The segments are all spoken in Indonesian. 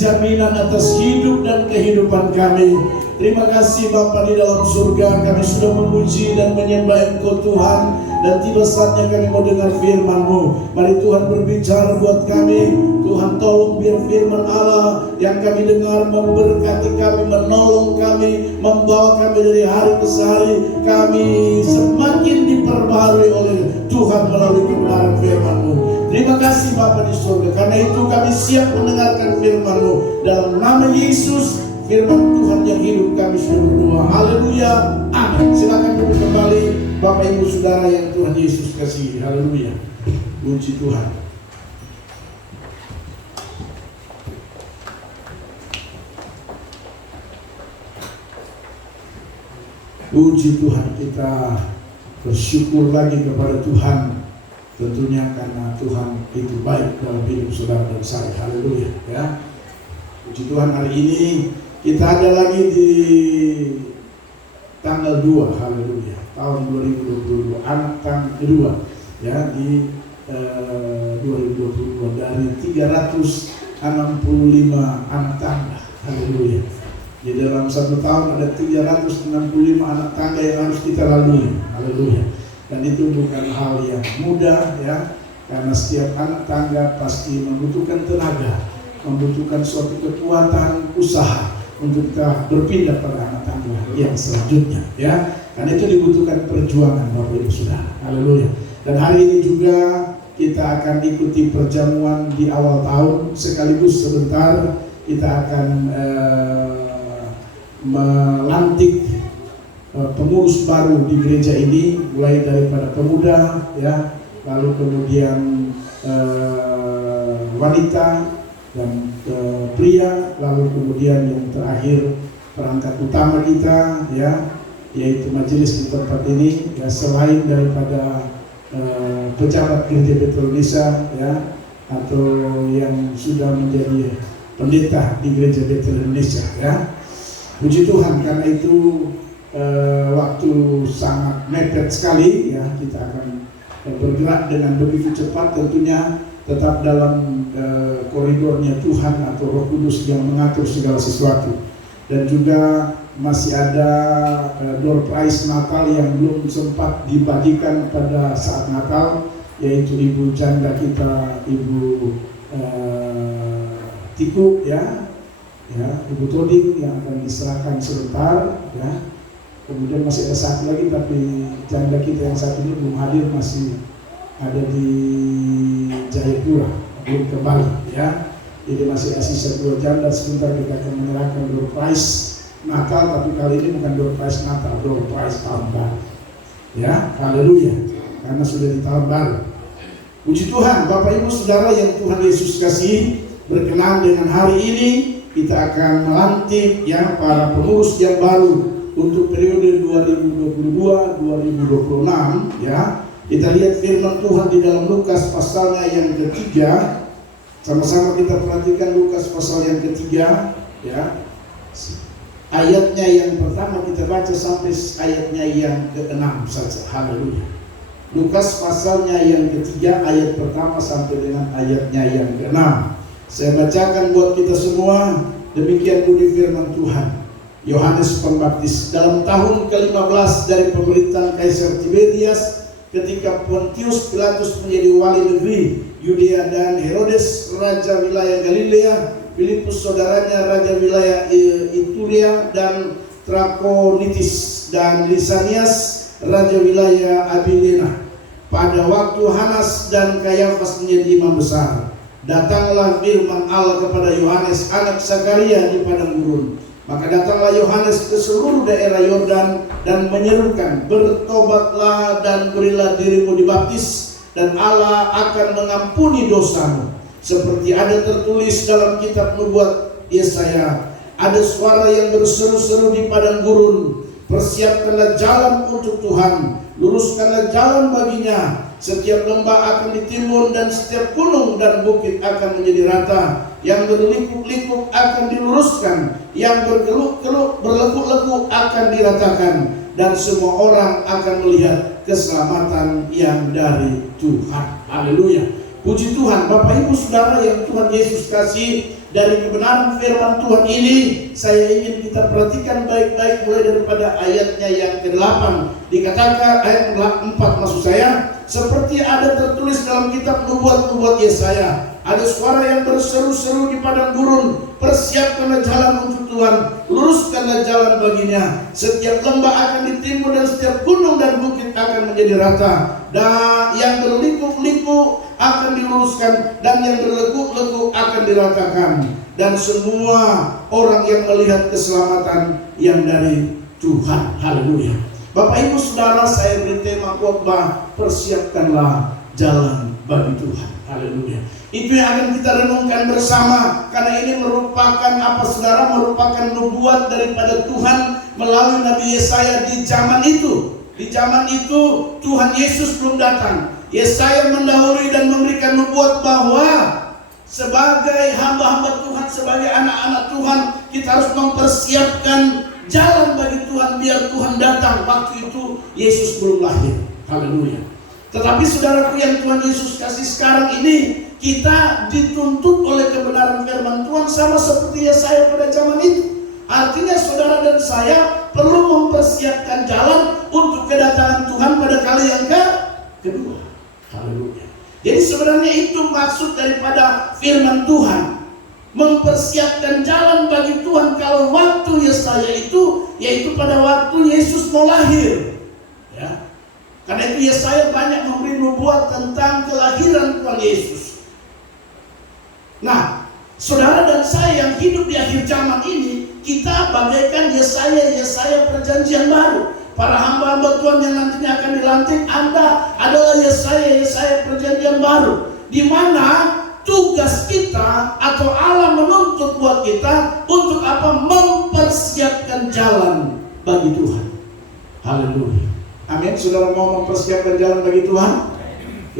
jaminan atas hidup dan kehidupan kami. Terima kasih Bapa di dalam surga, kami sudah memuji dan menyembah Engkau Tuhan. Dan tiba saatnya kami mau dengar firman-Mu. Mari Tuhan berbicara buat kami. Tuhan tolong biar firman Allah yang kami dengar memberkati kami, menolong kami, membawa kami dari hari ke hari. Kami semakin diperbarui oleh Tuhan melalui kebenaran firman-Mu. Terima kasih Bapa di surga. Karena itu kami siap mendengarkan firman-Mu. Dalam nama Yesus, firman Tuhan yang hidup kami sudah berdoa. Haleluya. Amin. Silakan duduk kembali Bapak Ibu Saudara yang Tuhan Yesus kasihi. Haleluya. Puji Tuhan. Puji Tuhan, kita bersyukur lagi kepada Tuhan. Tentunya karena Tuhan itu baik dalam hidup saudara dan saya. Haleluya. Ya. Puji Tuhan, hari ini kita ada lagi di tanggal 2, haleluya, tahun 2022, anak tanggal kedua ya di 2022 dari 365 anak tangga, haleluya. Jadi dalam satu tahun ada 365 anak tangga yang harus kita lalui, haleluya. Dan itu bukan hal yang mudah ya, karena setiap anak tangga pasti membutuhkan tenaga, membutuhkan suatu kekuatan usaha untuk kita berpindah pada anak tangga yang selanjutnya ya. Karena itu dibutuhkan perjuangan Bapak Ibu Saudara. Haleluya. Dan hari ini juga kita akan ikuti perjamuan di awal tahun, sekaligus sebentar kita akan melantik pengurus baru di gereja ini, mulai daripada pemuda ya, lalu kemudian wanita dan pria, lalu kemudian yang terakhir perangkat utama kita ya, yaitu majelis di tempat ini ya, selain daripada pejabat gereja Betel Indonesia ya, atau yang sudah menjadi pendeta di gereja Betel Indonesia ya. Puji Tuhan, karena itu waktu sangat mepet sekali ya, kita akan bergerak dengan begitu cepat, tentunya tetap dalam koridornya Tuhan atau Roh Kudus yang mengatur segala sesuatu. Dan juga masih ada door prize Natal yang belum sempat dibagikan pada saat Natal, yaitu Ibu janda kita, Ibu Tiku ya, Ibu Toding yang akan diserahkan sebentar ya. Kemudian masih ada satu lagi, tapi janda kita yang satu ini belum hadir, masih ada di Jayapura, belum kembali ya. Jadi masih ada sisa 2 janda. Sebentar kita akan menyerahkan door prize Natal, tapi kali ini bukan door prize Natal, door prize tahun baru ya. Haleluya. Karena sudah di tahun baru. Puji Tuhan, Bapak Ibu Saudara yang Tuhan Yesus kasihi, berkenan dengan hari ini kita akan melantik ya para pengurus yang baru untuk periode 2022-2026 ya. Kita lihat firman Tuhan di dalam Lukas pasalnya yang ketiga. Sama-sama kita perhatikan Lukas pasal yang ketiga ya. Ayatnya yang pertama kita baca sampai ayatnya yang ke-6 saja. Haleluya. Lukas pasalnya yang ketiga, ayat pertama sampai dengan ayatnya yang ke-6. Saya bacakan buat kita semua. Demikian bunyi firman Tuhan. Yohanes Pembaptis, dalam tahun ke-15 dari pemerintahan Kaisar Tiberias, ketika Pontius Pilatus menjadi wali negeri Yudea dan Herodes raja wilayah Galilea, Filipus saudaranya raja wilayah Iturea dan Trakonitis, dan Lisanias raja wilayah Abilena. Pada waktu Hanas dan Kayafas menjadi imam besar, datanglah firman Allah kepada Yohanes anak Zakaria di padang gurun. Maka datanglah Yohanes ke seluruh daerah Yordan dan menyerukan, bertobatlah dan berilah dirimu dibaptis, dan Allah akan mengampuni dosamu. Seperti ada tertulis dalam kitab nubuat Yesaya, ada suara yang berseru-seru di padang gurun, persiapkanlah jalan untuk Tuhan, luruskanlah jalan baginya. Setiap lembah akan ditimbun dan setiap gunung dan bukit akan menjadi rata. Yang berliku-liku akan diluruskan, yang berlekuk-lekuk akan diratakan, dan semua orang akan melihat keselamatan yang dari Tuhan. Haleluya. Puji Tuhan. Bapak Ibu Saudara yang Tuhan Yesus kasih, dari kebenaran firman Tuhan ini, saya ingin kita perhatikan baik-baik mulai daripada ayatnya yang ke-8. Dikatakan ayat 4 maksud saya, seperti ada tertulis dalam kitab nubuat-nubuat Yesaya, ada suara yang berseru-seru di padang gurun, persiapkanlah jalan untuk Tuhan, luruskanlah jalan baginya. Setiap lembah akan ditimbun dan setiap gunung dan bukit akan menjadi rata. Dan yang berliku-liku akan diluruskan dan yang berleguk-leguk akan diratakan. Dan semua orang yang melihat keselamatan yang dari Tuhan. Haleluya. Bapak Ibu Saudara, saya beri tema khotbah, persiapkanlah jalan bagi Tuhan. Haleluya. Itu yang akan kita renungkan bersama, karena ini merupakan apa saudara, merupakan nubuat daripada Tuhan melalui Nabi Yesaya di zaman itu. Di zaman itu Tuhan Yesus belum datang. Yesaya mendahului dan memberikan nubuat bahwa sebagai hamba-hamba Tuhan, sebagai anak-anak Tuhan, kita harus mempersiapkan jalan bagi Tuhan biar Tuhan datang. Waktu itu Yesus belum lahir. Haleluya. Tetapi saudaraku yang Tuhan Yesus kasih sekarang ini, kita dituntut oleh kebenaran firman Tuhan sama seperti Yesaya pada zaman itu. Artinya saudara dan saya perlu mempersiapkan jalan untuk kedatangan Tuhan pada kali yang kedua. Haleluya. Jadi sebenarnya itu maksud daripada firman Tuhan, mempersiapkan jalan bagi Tuhan. Kalau waktu Yesaya itu, yaitu pada waktu Yesus mau lahir, ya. Karena itu Yesaya banyak memberi nubuat tentang kelahiran Tuhan Yesus. Nah, saudara dan saya yang hidup di akhir zaman ini, kita bagaikan Yesaya perjanjian baru. Para hamba-hamba Tuhan yang nantinya akan dilantik, Anda adalah Yesaya perjanjian baru, di mana tugas kita atau Allah menuntut buat kita untuk apa? Mempersiapkan jalan bagi Tuhan. Haleluya. Amin. Saudara mau mempersiapkan jalan bagi Tuhan?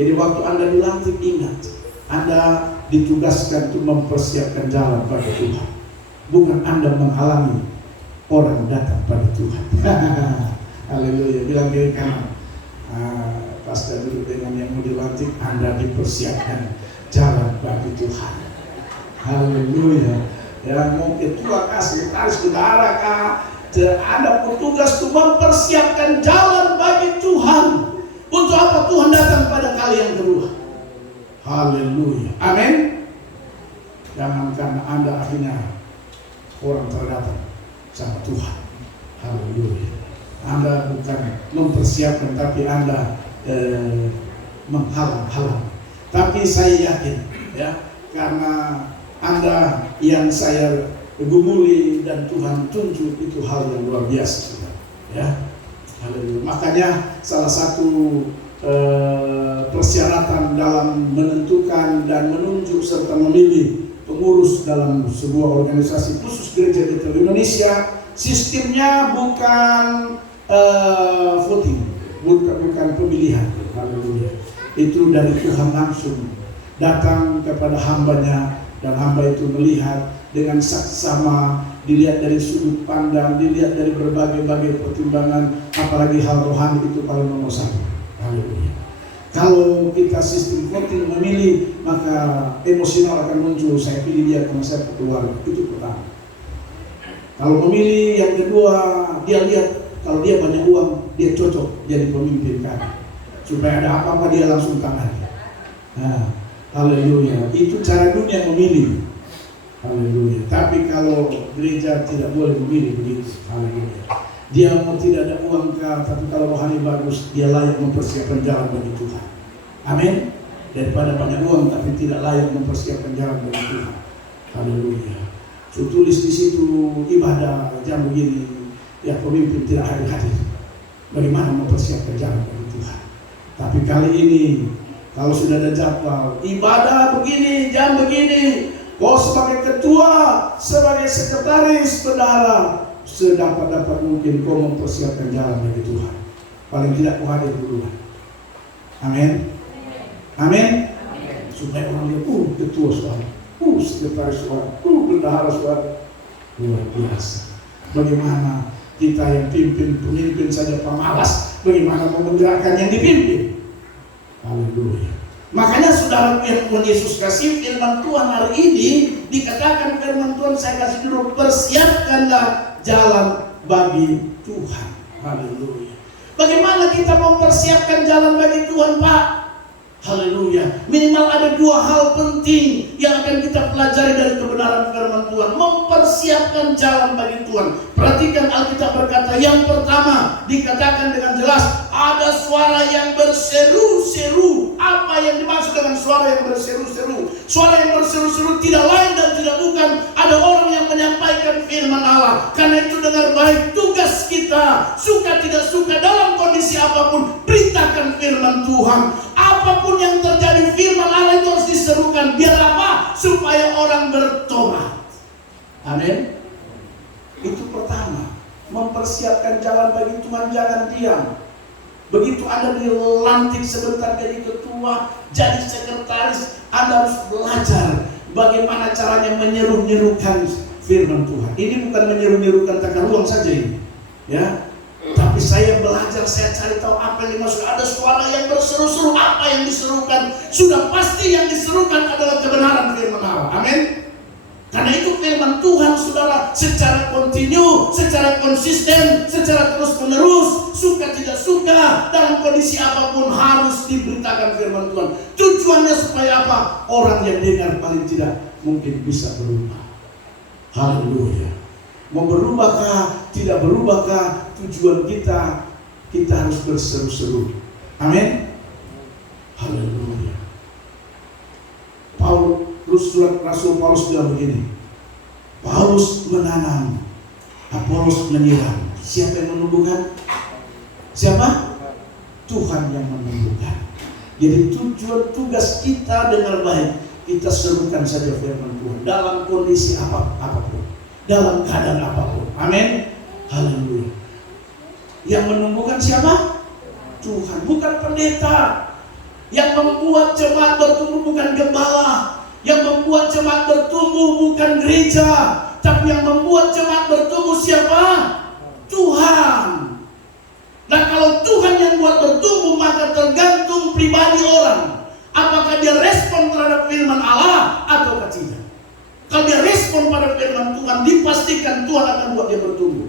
Jadi waktu Anda dilantik, ingat, Anda ditugaskan untuk mempersiapkan jalan pada Tuhan, bukan Anda menghalangi orang datang pada Tuhan. Haleluya. Bilang kiri kanan, pastor dulu dengan yang mau dilantik, Anda dipersiapkan jalan bagi Tuhan. Haleluya. Ya, mau ketua kasih taris saudara kah? Anda bertugas untuk mempersiapkan jalan bagi Tuhan. Untuk apa Tuhan datang pada kali yang kedua? Haleluya. Amin. Jangan karena Anda akhirnya orang terdatang sama Tuhan. Haleluya. Anda bukan mempersiapkan, tapi Anda menghalang-halang. Tapi saya yakin, ya, karena Anda yang saya gumuli dan Tuhan tunjuk, itu hal yang luar biasa, ya. Haleluya. Makanya salah satu persyaratan dalam menentukan dan menunjuk serta memilih pengurus dalam sebuah organisasi khusus gereja di Indonesia, sistemnya bukan voting, bukan pemilihan. Haleluya. Itu dari Tuhan langsung datang kepada hambanya, dan hamba itu melihat dengan saksama, dilihat dari sudut pandang, dilihat dari berbagai pertimbangan, apalagi hal rohani itu paling nomor satu. Haleluya. Kalau kita sistem voting memilih, maka emosional akan muncul, saya pilih dia karena saya keluar. Itu pertama. Kalau memilih yang kedua, dia lihat kalau dia banyak uang, dia cocok jadi pemimpin kami, supaya ada apa-apa dia langsung tangani. Nah, haleluya. Itu cara dunia memilih. Haleluya. Tapi kalau gereja tidak boleh memilih begitu. Haleluya. Dia mau tidak ada uang kah, tapi kalau rohani bagus, dia layak mempersiapkan jalan bagi Tuhan. Amin. Daripada banyak uang tapi tidak layak mempersiapkan jalan bagi Tuhan. Haleluya. So, tulis di situ ibadah jam begini, ya pemimpin tidak hadir. Bagaimana mempersiapkan jalan bagi Tuhan? Tapi kali ini, kalau sudah ada jadwal ibadah begini, jam begini, kau sebagai ketua, sebagai sekretaris bendahara, sedapat mungkin kau mempersiapkan jalan bagi Tuhan. Paling tidak kau hadir duluan. Amin. Amin. Supaya orang lihat, ketua suara, sekretaris suara, bendahara suara. Luar biasa. Bagaimana kita yang pemimpin saja pemalas, bagaimana mau menggerakkan yang dipimpin? Haleluya. Makanya saudara yang Tuhan Yesus kasih firman Tuhan hari ini, dikatakan firman Tuhan saya kasih dulu, persiapkanlah jalan bagi Tuhan. Haleluya. Bagaimana kita mempersiapkan jalan bagi Tuhan, Pak? Haleluya. Minimal ada dua hal penting yang akan kita pelajari dari kebenaran firman Tuhan. Mempersiapkan jalan bagi Tuhan. Perhatikan Alkitab berkata, yang pertama dikatakan dengan jelas, ada suara yang berseru-seru. Apa yang dimaksud dengan suara yang berseru-seru? Suara yang berseru-seru tidak lain dan tidak bukan ada orang yang menyampaikan firman Allah. Karena itu dengar baik, tugas kita, suka tidak suka dalam kondisi apapun, beritakan firman Tuhan. Apapun yang terjadi, firman Allah itu harus diserukan. Biar apa? Supaya orang bertobat. Amin. Itu pertama, mempersiapkan jalan bagi Tuhan, jangan diam. Begitu Anda dilantik sebentar jadi ketua, jadi sekretaris, Anda harus belajar bagaimana caranya menyeru-nyerukan firman Tuhan. Ini bukan menyeru-nyerukan tata ruang saja ini, ya. Tapi saya belajar, saya cari tahu apa yang dimaksud. Ada suara yang berseru-seru, apa yang diserukan? Sudah pasti yang diserukan adalah kebenaran firman Allah. Amin. Karena itu firman Tuhan, saudara, secara kontinu, secara konsisten, secara terus-menerus, suka tidak suka, dalam kondisi apapun harus diberitakan firman Tuhan. Tujuannya supaya apa? Orang yang dengar paling tidak mungkin bisa berubah. Haleluya. Mau berubahkah, tidak berubahkah, tujuan kita harus berseru-seru. Amin. Haleluya. Surat Rasul Paulus bilang begini, Paulus menanam, Apolos menyiram. Siapa yang menumbuhkan? Siapa? Tuhan yang menumbuhkan. Jadi tujuan tugas kita dengar baik, kita serukan saja firman Tuhan dalam kondisi apapun, dalam keadaan apapun. Amin. Haleluya. Yang menumbuhkan siapa? Tuhan, bukan pendeta. Yang membuat jemaat bertumbuh bukan gembala. Yang membuat jemaat bertumbuh bukan gereja, tapi yang membuat jemaat bertumbuh siapa? Tuhan. Nah, kalau Tuhan yang buat bertumbuh, maka tergantung pribadi orang. Apakah dia respon terhadap firman Allah atau tidak. Kalau dia respon pada firman Tuhan, dipastikan Tuhan akan buat dia bertumbuh.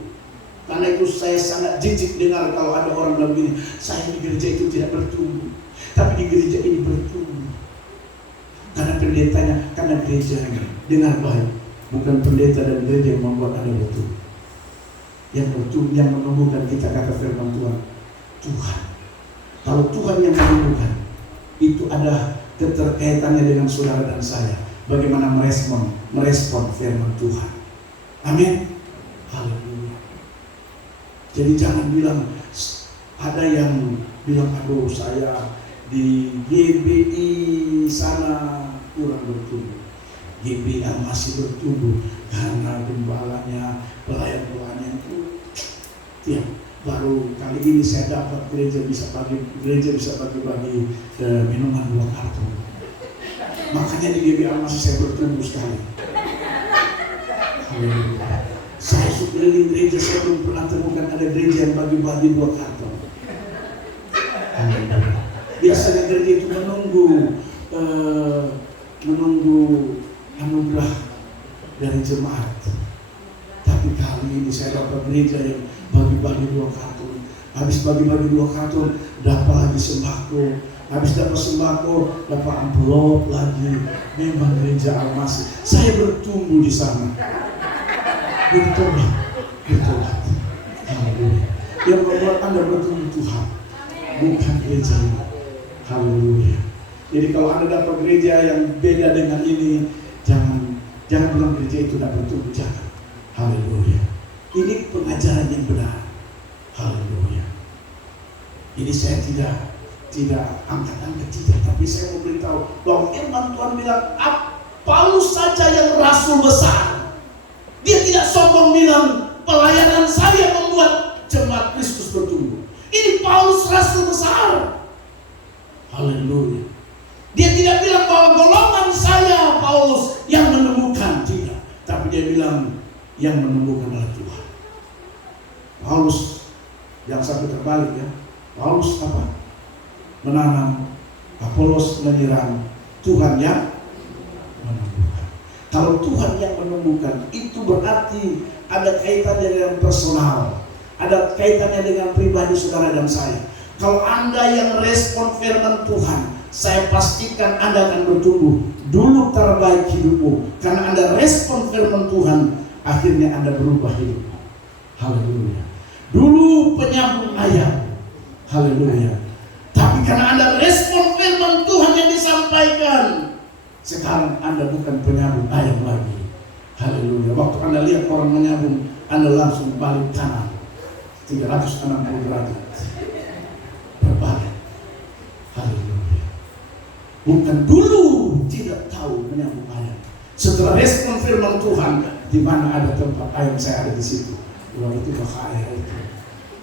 Karena itu saya sangat jijik dengar kalau ada orang bilang begini, saya di gereja itu tidak bertumbuh, tapi di gereja ini bertumbuh. Karena pendetanya, karena gerejanya. Dengar baik, bukan pendeta dan gereja yang membuat Anda bertumbuh. Yang bertumbuh, yang menumbuhkan kita, kata firman Tuhan, Tuhan. Kalau Tuhan yang menumbuhkan, itu ada keterkaitannya dengan saudara dan saya. Bagaimana merespon firman Tuhan. Amin. Haleluya. Jadi jangan bilang, ada yang bilang, aduh saya di GBI sana kurang bertumbuh. GBI masih bertumbuh karena gembalanya, pelayan-pelayannya itu ya, baru kali ini saya dapat gereja bisa bagi minuman 2 karton. Makanya di GBI masih saya bertumbuh sekali. Saya keliling gereja, saya belum pernah temukan ada gereja yang bagi-bagi 2 karton. Biasanya gereja itu menunggu anugerah dari jemaat. Tapi kali ini saya dapat gereja yang bagi-bagi 2 karton. Habis bagi-bagi 2 karton, dapat lagi sembako. Habis dapat sembako, dapat amplop lagi. Memang gereja Al-Masih. Saya bertumbuh di sana. Bertobat. Haleluya. Yang membuat Anda bertumbuh Tuhan, bukan gereja ini. Haleluya. Jadi kalau Anda dapat gereja yang beda dengan ini, jangan bilang gereja itu tidak bertumbuh, jangan. Haleluya. Ini pengajaran yang benar. Haleluya. Ini saya tidak angkat-angkat, tidak, tapi saya mau beritahu bahwa firman Tuhan bilang, Paulus saja yang rasul besar. Dia tidak sombong bilang, pelayanan saya membuat jemaat Kristus bertumbuh. Ini Paulus rasul besar. Haleluya. Dia tidak bilang bahwa golongan saya Paulus yang menemukan, tidak. Tapi dia bilang yang menemukan adalah Tuhan. Paulus yang satu terbalik ya. Paulus apa? Menanam, Apolos menyerang, Tuhan yang menumbuhkan. Kalau Tuhan yang menumbuhkan, itu berarti ada kaitannya dengan personal, ada kaitannya dengan pribadi saudara dan saya. Kalau Anda yang respon firman Tuhan, saya pastikan Anda akan bertumbuh. Dulu terbaik hidupmu, karena Anda respon firman Tuhan, akhirnya Anda berubah hidupmu. Haleluya. Dulu penyambung ayat, haleluya. Tapi karena Anda respon firman Tuhan yang disampaikan, sekarang Anda bukan penyambung ayam lagi. Haleluya. Waktu Anda lihat orang menyambung, Anda langsung balik kanan 360 derajat. Berbalik. Haleluya. Bukan dulu tidak tahu menyambung ayam. Setelah respon firman Tuhan, di mana ada tempat ayam, saya ada di situ. Luar itu bahaya itu.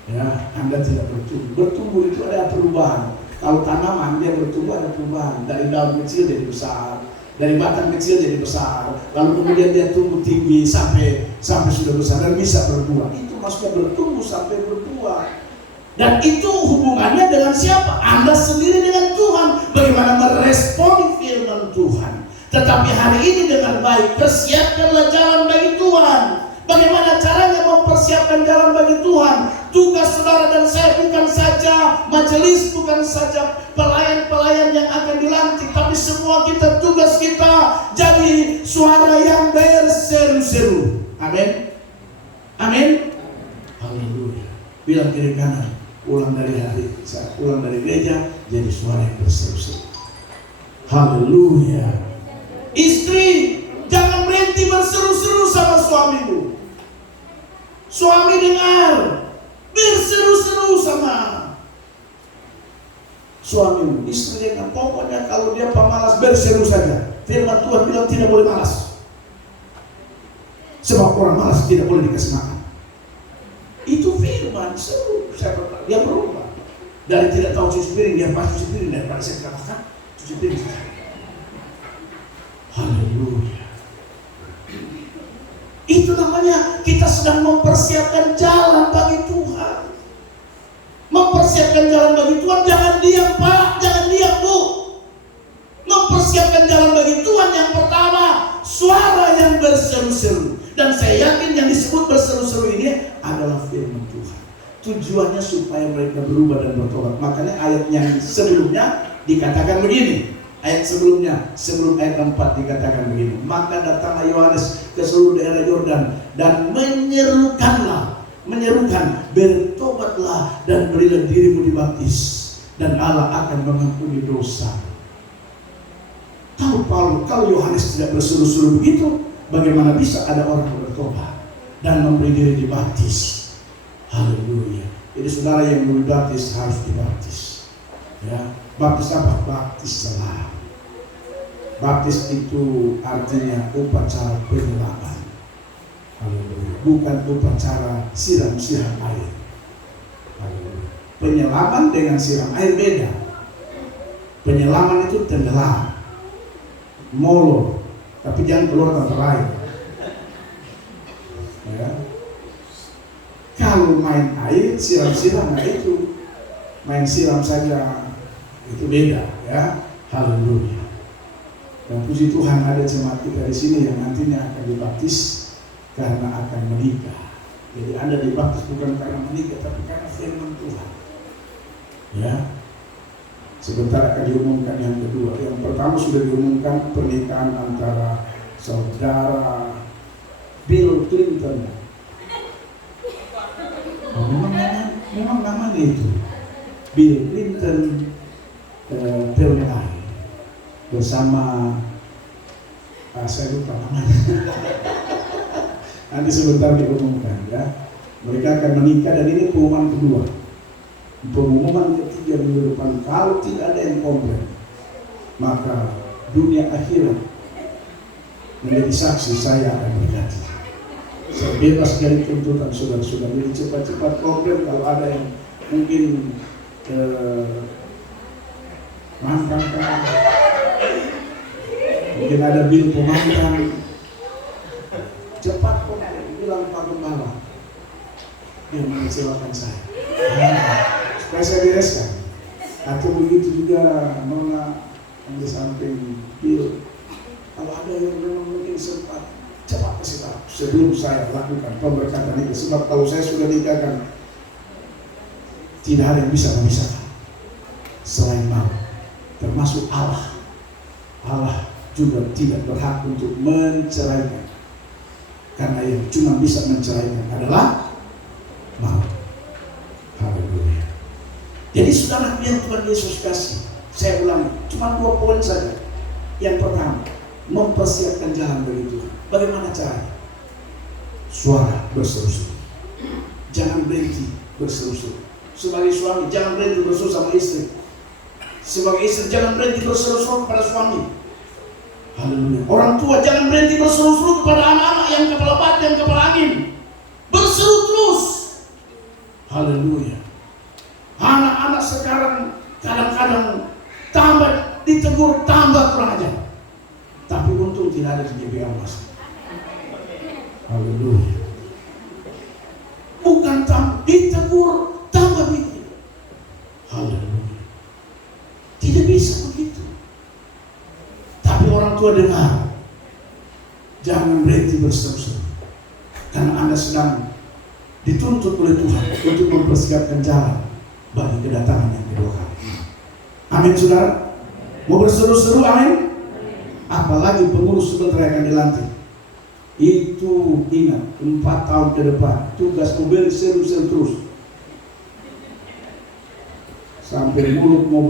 Ya, Anda tidak bertumbuh. Bertumbuh itu ada perubahan. Kalau tanaman dia bertumbuh ada perubahan. Dari daun kecil jadi besar, dari batang kecil jadi besar, lalu kemudian dia tumbuh tinggi sampai sudah besar dan bisa berbuah. Itu maksudnya bertumbuh sampai berbuah. Dan itu hubungannya dengan siapa? Anda sendiri dengan Tuhan. Bagaimana meresponi firman Tuhan. Tetapi hari ini dengan baik, persiapkanlah jalan bagi Tuhan. Bagaimana caranya mempersiapkan jalan bagi Tuhan? Tugas saudara dan saya bukan saja majelis, bukan saja pelayan-pelayan yang akan dilantik, tapi semua kita, tugas kita jadi suara yang berseru-seru. Amin. Amin. Haleluya. Bilang kiri kanan, pulang dari hari, saat pulang dari gereja jadi suara yang berseru-seru. Haleluya. Istri, jangan berhenti berseru-seru sama suamimu. Suami dengar, berseru-seru sama suamimu. Istri dengar, pokoknya kalau dia pemalas berseru saja. Firman Tuhan bilang tidak boleh malas. Sebab orang malas tidak boleh dikasih makan. Itu firman, seru. Dia berubah. Dari tidak tahu cuci piring, dia pas cuci piring. Daripada saya katakan cuci piring saja. Haleluya. Itu namanya kita sedang mempersiapkan jalan bagi Tuhan. Mempersiapkan jalan bagi Tuhan. Jangan diam Pak, jangan diam Bu. Mempersiapkan jalan bagi Tuhan yang pertama, suara yang berseru-seru. Dan saya yakin yang disebut berseru-seru ini adalah firman Tuhan. Tujuannya supaya mereka berubah dan bertobat. Makanya ayat yang sebelumnya dikatakan begini. Ayat sebelumnya, sebelum ayat 4 dikatakan begini. Maka datanglah Yohanes ke seluruh daerah Yordan dan menyerukan, bertobatlah dan berilah dirimu dibaptis dan Allah akan mengampuni dosa. Kalau Yohanes tidak berseru-seru begitu, bagaimana bisa ada orang bertobat dan memberi diri dibaptis? Haleluya. Jadi saudara yang belum dibaptis harus dibaptis. Ya. Baptis apa? Baptis selam. Baptis itu artinya upacara penyelaman. Bukan upacara siram-siram air. Penyelaman dengan siram air beda. Penyelaman itu tenggelam, molor, tapi jangan keluar tanpa air. Ya. Kalau main air, siram-siram, nah itu main siram saja. Itu beda, ya. Haleluya. Dan puji Tuhan ada jemaat kita di sini yang nantinya akan dibaptis karena akan menikah. Jadi Anda dibaptis bukan karena menikah, tapi karena firman Tuhan. Ya. Sebentar akan diumumkan yang kedua. Yang pertama sudah diumumkan pernikahan antara saudara Bill Clinton. Oh, memang namanya itu Bill Clinton. Termenai bersama saya lupa namanya. Nanti sebentar diumumkan ya. Mereka akan menikah dan ini pengumuman kedua. Pengumuman ketiga minggu depan, kalau tidak ada yang komplain, maka dunia akhirat menjadi saksi saya akan berjanji. Saya bebas dari tuntutan saudara-saudara. Jadi cepat-cepat komplain kalau ada yang mungkin mantan kan, mungkin ada bil pemantan, cepat kok bilang Pak Gembala, dia mengecewakan saya, supaya saya bereskan. Atau begitu juga Nona yang di samping Bill, kalau ada yang memang mungkin sempat, cepat kasih tahu sebelum saya lakukan pemberkatan itu. Sebab kalau saya sudah nikahkan, tidak ada yang bisa memisahkan selain maut, termasuk Allah. Allah juga tidak berhak untuk menceraikan, karena yang cuma bisa menceraikan adalah maut. Haleluya. Jadi saudara yang Tuhan Yesus kasih, saya ulangi, cuma 2 poin saja. Yang pertama, mempersiapkan jalan bagi Tuhan. Bagaimana caranya? Suara berseru-seru, jangan berhenti berseru-seru. Sebagai suami, jangan berhenti berseru sama istri. Sebagai istri, jangan berhenti berseru-seru kepada suami. Haleluya. Orang tua, jangan berhenti berseru-seru kepada anak-anak yang kepala batu, yang kepala angin. Berseru terus. Haleluya. Anak-anak sekarang kadang-kadang tambah ditegur, tambah kurang ajar. Tapi untung tidak ada di GBA Mas. Haleluya. Bukan ditegur, tambah bikin. Haleluya. Tidak bisa begitu. Tapi orang tua dengar, jangan berhenti berseru-seru, karena Anda sedang dituntut oleh Tuhan untuk mempersiapkan jalan bagi kedatangan yang kedua kali. Amin saudara. Mau berseru-seru, amin. Apalagi pengurus sebentar yang akan dilantik. Itu ingat, 4 tahun ke depan tugas memberi seru-seru terus sampai mulut mau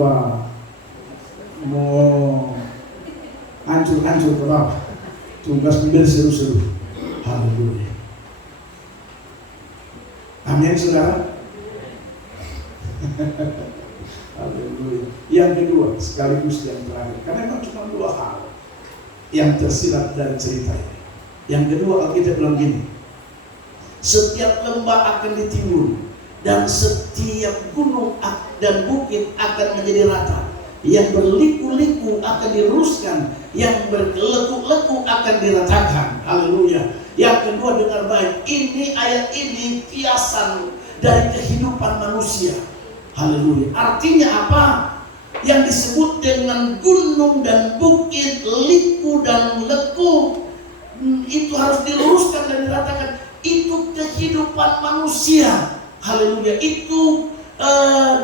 hancur-hancur ke bawah. Tugas memberi seru-seru. Haleluya. Amin saudara. Haleluya. Yang kedua, sekaligus yang terakhir, karena memang cuma 2 hal yang tersirat dari cerita ini. Yang kedua, Alkitab bilang gini, setiap lembah akan ditimbun dan setiap gunung dan bukit akan menjadi rata. Yang berliku-liku akan diluruskan, yang bergelekuk-lekuk akan diratakan. Haleluya. Yang kedua, dengar baik, ini ayat ini kiasan dari kehidupan manusia. Haleluya. Artinya apa? Yang disebut dengan gunung dan bukit, liku dan lekuk, itu harus diluruskan dan diratakan. Itu kehidupan manusia. Haleluya. Itu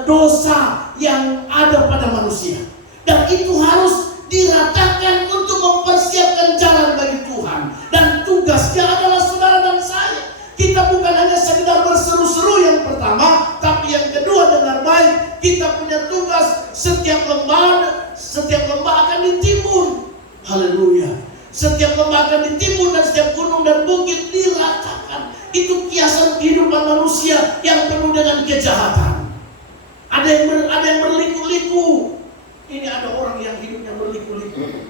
dosa yang ada pada manusia, dan itu harus diratakan untuk mempersiapkan jalan bagi Tuhan. Dan tugasnya adalah saudara dan saya. Kita bukan hanya sekedar berseru-seru yang pertama, tapi yang kedua, dengar baik, kita punya tugas. Setiap lembah akan ditimbun. Haleluya. Setiap lembah akan ditimbun dan setiap gunung dan bukit diratakan. Itu kiasan kehidupan manusia yang penuh dengan kejahatan. Ada yang berliku-liku. Ini ada orang yang hidupnya berliku-liku.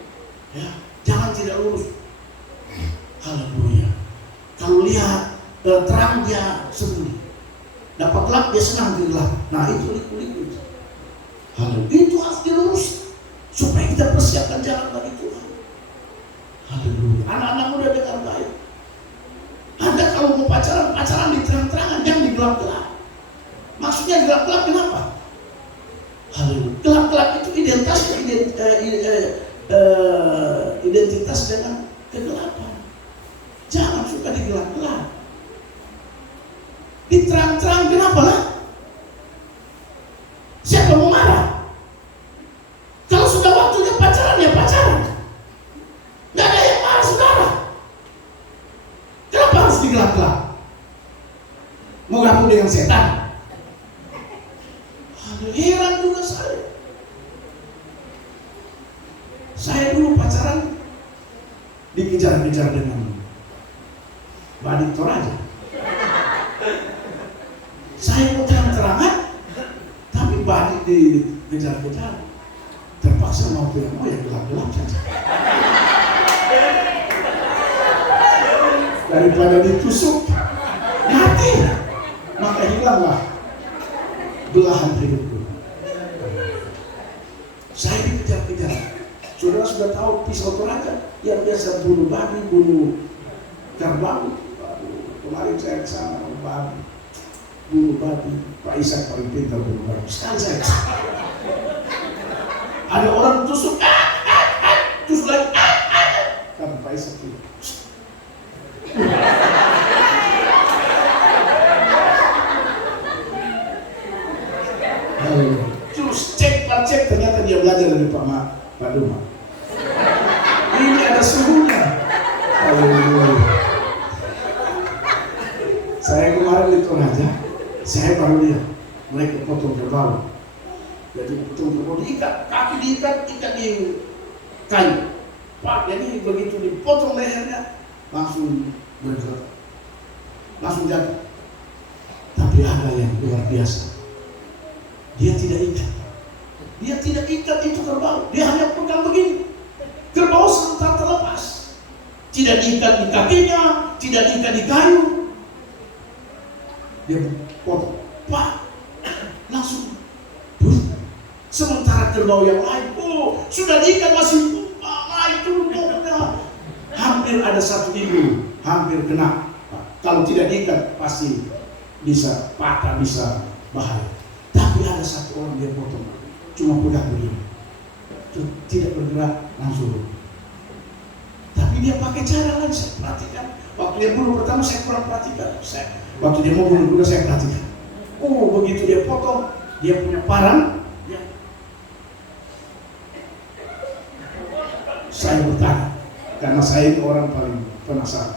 Ya, jangan tidak lurus. Haleluya. Kalau lihat terang dia sembunyi, dapat gelap dia senang di gelap. Nah itu liku-liku. Haleluya. Itu harus dilurus supaya kita persiapkan jalan bagi Tuhan. Haleluya. Anak-anak muda dengar baik. Anda kalau mau pacaran di terang-terangan, jangan di gelap-gelap. Maksudnya gelap-gelap kenapa? Haleluya. Gelap-gelap itu identitas dengan kegelapan. Jangan suka di gelap-gelap. Di terang-terang kenapa lah? Siapa mau marah? Kalau sudah waktunya pacaran, ya pacaran. Gak ada yang marah saudara. Kenapa harus di gelap-gelap? Mau gabung dengan setan? Heran juga saya. Saya dulu pacaran dikejar-kejar dengan Badik Toraja. Saya mau terang-terangan, tapi Badik dikejar-kejar. Terpaksa mau yang gelap-gelap saja. Daripada ditusuk mati, maka hilanglah belahan hidupku. Saya dikejar-kejar. Saudara sudah tahu pisau Toraja yang biasa bunuh babi, bunuh kerbau. Kemarin saya ke sana babi, bunuh babi. Pak Ishak paling pintar bunuh babi. Sekali saya Ada orang tusuk, terus lagi, kan Pak Isa tuh. Terus cek, ternyata dia belajar dari Pak Duma. Ini ada suhunya. Saya kemarin di Toraja, saya baru lihat mereka potong kerbau. Jadi potong kerbau diikat, kaki diikat di kayu. Pak, jadi begitu dipotong lehernya langsung bergerak, langsung jatuh. Tapi ada yang luar biasa. Dia tidak ikat itu kerbau. Dia hanya pegang begini. Kerbau sebentar terlepas. Tidak diikat di kakinya, tidak diikat di kayu. Dia potong, Pak, langsung. Sementara kerbau yang lain, sudah diikat masih naik turun pokoknya. Hampir ada 1 minggu, hampir kena. Kalau tidak diikat pasti bisa patah, bisa bahaya. Tapi ada 1 orang dia potong, cuma pegang begini, tidak bergerak langsung. Tapi dia pakai cara lain, saya perhatikan. Waktu dia bunuh pertama saya kurang perhatikan. Waktu dia mau bunuh kedua saya perhatikan. Begitu dia potong, dia punya parang. Saya bertanya, karena saya itu orang paling penasaran.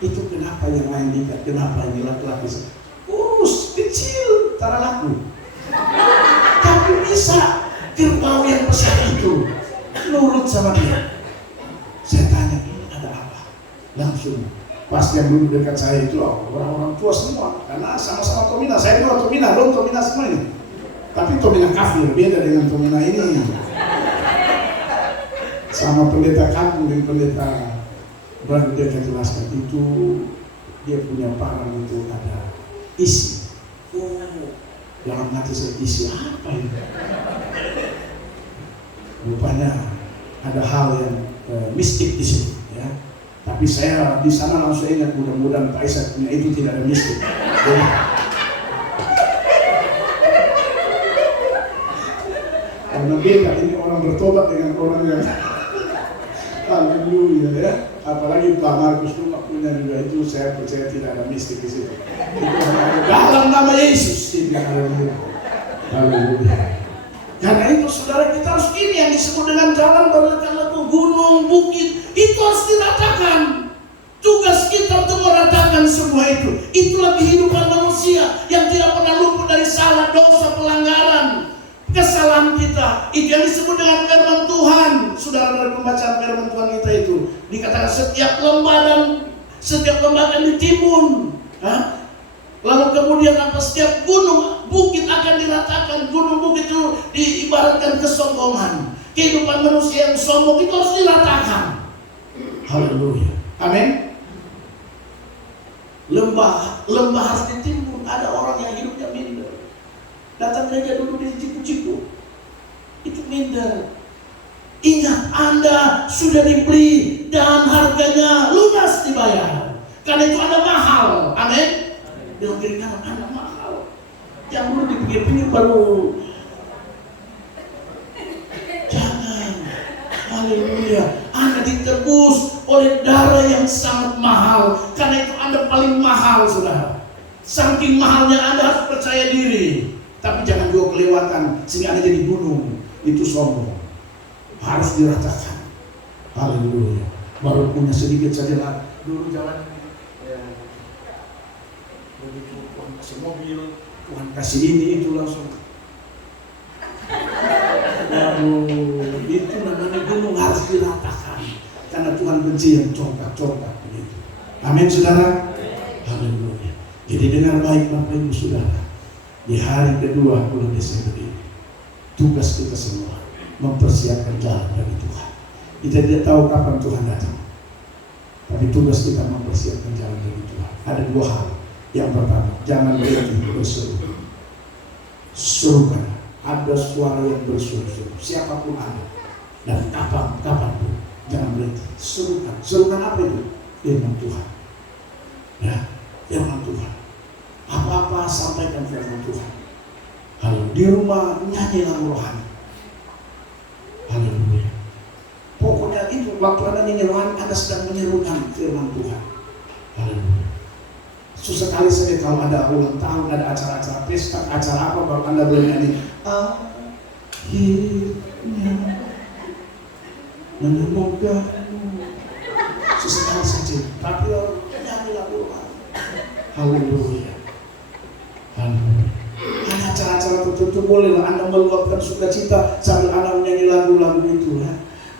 Itu kenapa yang lain diikat, kenapa yang laki-laki kurus, kecil, tak laku. Tapi bisa kerbau yang besar itu nurut sama dia. Saya tanya, ini ada apa? Langsung pas yang duduk dekat saya itu orang-orang tua semua, karena sama-sama Tomina. Saya juga Tomina, Tomina semua ini. Tapi Tomina kafir, beda dengan Tomina ini. Sama pendeta kampung dan pendeta baru dia jelaskan itu dia punya parang itu ada isi. Dalam hati saya, isi apa ini? Rupanya ada hal yang mistik di sini, ya. Tapi saya di sana langsung ingat, mudah-mudahan Pak Isa punya itu tidak ada mistik. Karena beda, ini orang bertobat dengan orang yang haleluya, ya. Apalagi Pak Markus itu punya juga itu, saya percaya tidak ada mistik di situ. Itu hanya dalam nama Yesus, tidak haleluya. Haleluya. Karena itu saudara, kita harus ini yang disebut dengan jalan berlekat-lekat, gunung, bukit, itu harus diratakan. Tugas kita untuk meratakan semua itu. Itulah kehidupan manusia yang tidak pernah luput dari salah, dosa, pelanggaran, kesalahan kita. Itu yang disebut dengan firman Tuhan. Saudara, dari pembacaan firman Tuhan kita itu dikatakan setiap lembah akan ditimbun. Lalu kemudian setiap gunung, bukit akan diratakan. Gunung bukit itu diibaratkan kesombongan. Kehidupan manusia yang sombong itu harus diratakan. Haleluya. Amin. Lembah harus ditimbun. Ada orang yang hidupnya minder, datang gereja duduk di ciku-ciku, itu minder. Ingat, Anda sudah dibeli dan harganya lunas dibayar. Karena itu Anda mahal. Amin. Dengan kiri kanan Anda mahal. Yang dulu dipikir-pikir baru. Jangan. Haleluya. Anda ditebus oleh darah yang sangat mahal. Karena itu Anda paling mahal, saudara. Saking mahalnya Anda harus percaya diri. Tapi jangan juga kelewatan sehingga Anda jadi gunung. Itu sombong. Harus diratakan. Haleluya. Baru punya sedikit saja lah. Dulu jalan begitu Tuhan kasih mobil, Tuhan kasih ini itu langsung. Itu namanya gunung, harus diratakan. Karena Tuhan benci yang congkak-congkak begitu. Amin, saudara. Haleluya. Jadi dengar baik Bapak Ibu Saudara. Di hari kedua bulan Desember ini, tugas kita semua mempersiapkan jalan bagi Tuhan. Kita tidak tahu kapan Tuhan datang, tapi tugas kita mempersiapkan jalan bagi Tuhan. Ada 2 hal. Yang pertama, jangan berhenti berseru. Serukan. Ada suara yang berseru-seru. Siapapun Anda dan kapanpun, jangan berhenti. Serukan. Serukan apa itu? Firman Tuhan. Ya, firman Tuhan. Apa-apa sampaikan firman Tuhan. Haleluya. di rumah nyanyi lagu rohani. Haleluya. Pokoknya itu waktu Anda nyanyi rohani, Anda sedang menyerukan firman Tuhan. Haleluya. Susah kali saja kalau ada ulang tahun, ada acara-acara pesta, acara apa, baru Anda boleh nyanyi akhirnya menemukanmu. Susah kali saja, tapi nyanyi lagu rohani. Haleluya. Haleluya. Ada acara-acara tertentu bolehlah Anda meluapkan sukacita sambil Anda menyanyi lagu-lagu itu.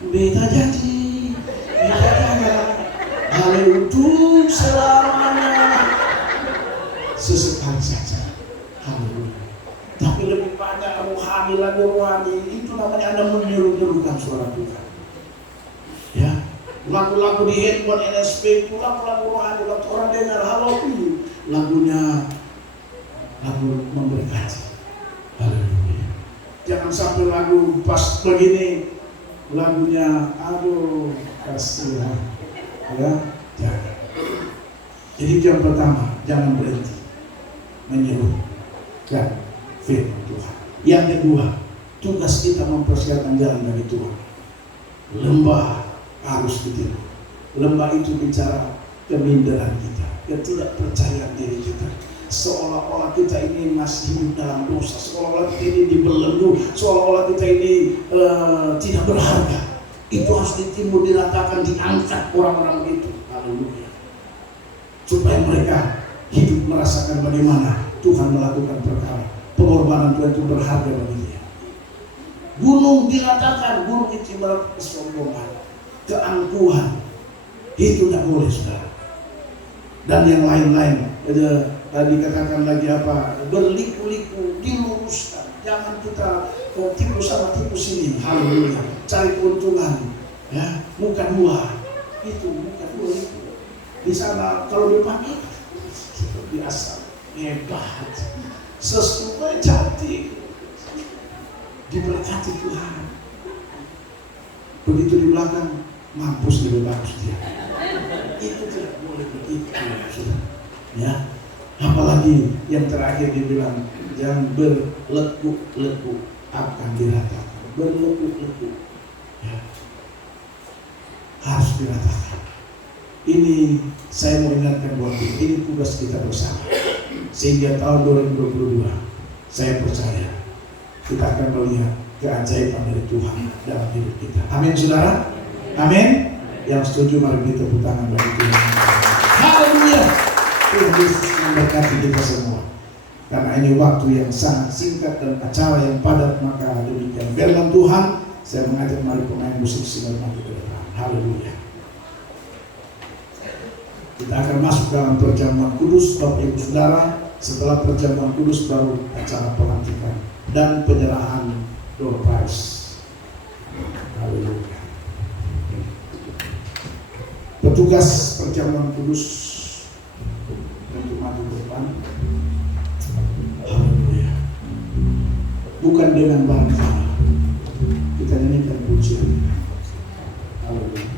Beta janji, beta jangan, haleluya untuk selamanya. Sesekali saja, haleluya. Tapi lebih banyak rohani, lagu rohani itu namanya Anda menyeru-nyerukan suara Tuhan. Ya, lagu-lagu di handphone NSP itu lagu-lagu rohani, waktu orang dengar haleluya, lagunya lagu memberkati. Haleluya. Jangan sampai lagu pas begini lagunya aduh kasihan. Ya, jangan. Jadi yang pertama, jangan berhenti menyerukan firman Tuhan. Yang kedua, tugas kita mempersiapkan jalan bagi Tuhan. Lembah harus ditimbul. Lembah itu bicara keminderan kita, ketidakpercayaan diri kita. Seolah-olah kita ini masih hidup dalam dosa, seolah-olah kita ini dibelenggu, seolah-olah kita ini tidak berharga. Itu harus ditimbul, diratakan, diangkat orang-orang itu. Haleluya. Supaya mereka hidup merasakan bagaimana Tuhan melakukan perkara. Pengorbanan Tuhan itu berharga bagi dia. Gunung diratakan, gunung itu merupakan kesombongan, keangkuhan. Itu tidak boleh, saudara. Dan yang lain-lain. Tadi katakan lagi apa? Berliku-liku, diluruskan. Jangan kita tipu sama tipu sini. Haleluya. Cari keuntungan. Ya, muka dua. Itu muka dua itu. Di sana kalau dipanggil biasa, hebat, sesuai cantik, diberkati Tuhan. Begitu di belakang, mampus lebih bagus dia. Itu tidak boleh begitu, saudara. Ya. Apalagi yang terakhir dibilang jangan berlekuk-lekuk akan diratakan. Berlekuk-lekuk, ya. Harus diratakan. Ini saya mau ingatkan buat kita, ini tugas kita bersama. Sehingga tahun 2022 saya percaya kita akan melihat keajaiban dari Tuhan dalam hidup kita. Amin, saudara. Amin. Yang setuju mari kita tepuk tangan bagi Tuhan. Haleluya. Tuhan Yesus memberkati kita semua. Karena ini waktu yang sangat singkat dan acara yang padat, maka demikian firman Tuhan. Saya mengajak mari pemain musik single maju ke depan. Haleluya. Kita akan masuk dalam perjamuan kudus, Bapak Ibu Saudara. Setelah perjamuan kudus baru acara pelantikan dan penyerahan door prize. Haleluya. Petugas perjamuan kudus untuk maju ke depan. Haleluya. Bukan dengan barang salah, kita nyanyikan pujian. Haleluya.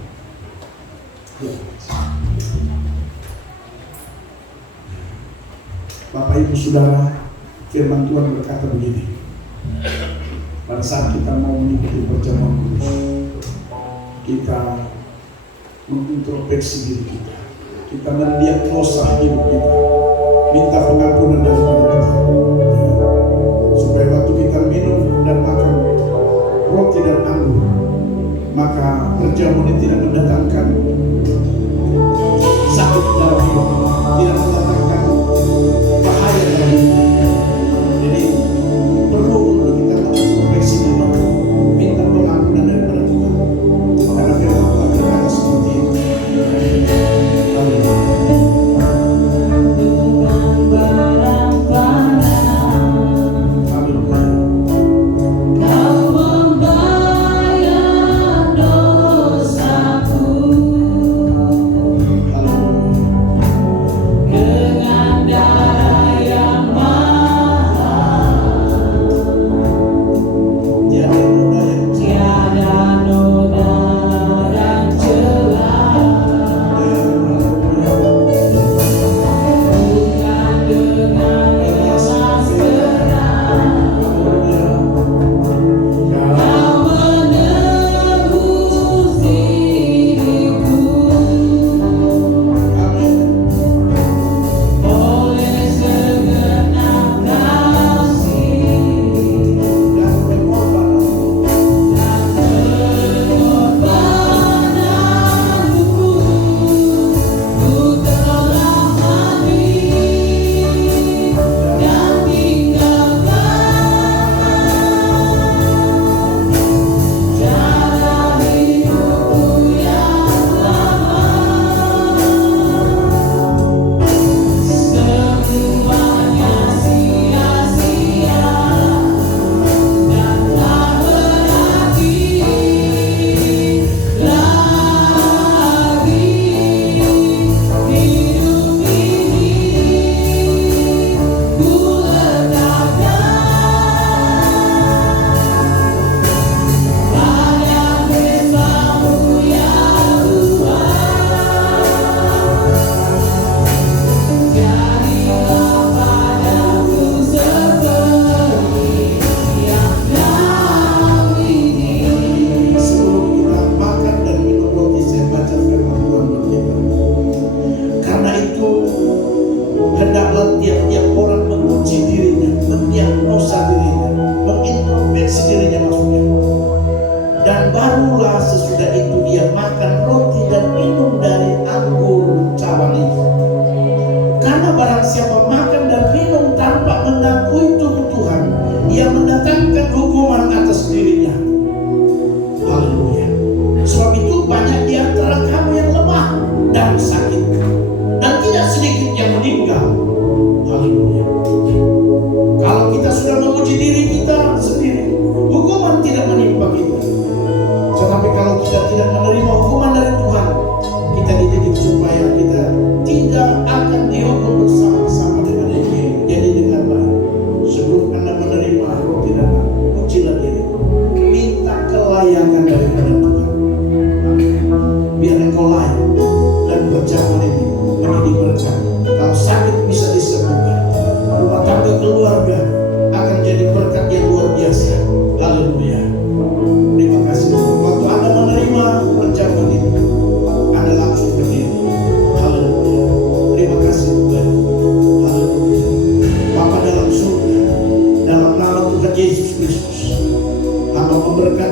Ya. Bapak Ibu Saudara, firman Tuhan berkata begini. Pada saat kita mau mengikuti perjamuan kudus, kita mengintrospeksi diri kita. Kita mendiagnosa hidup kita, minta pengampunan daripada Tuhan, ya. Supaya waktu kita minum dan makan roti dan anggur, maka perjamuan ini tidak mendatangkan sakit dalam hidup, tidak mendatangkan bahaya dalam hidup. Jadi perlu untuk kita mengintrospeksi diri, minta pengampunan daripada Tuhan, karena firman Tuhan berkata seperti itu. Haleluya.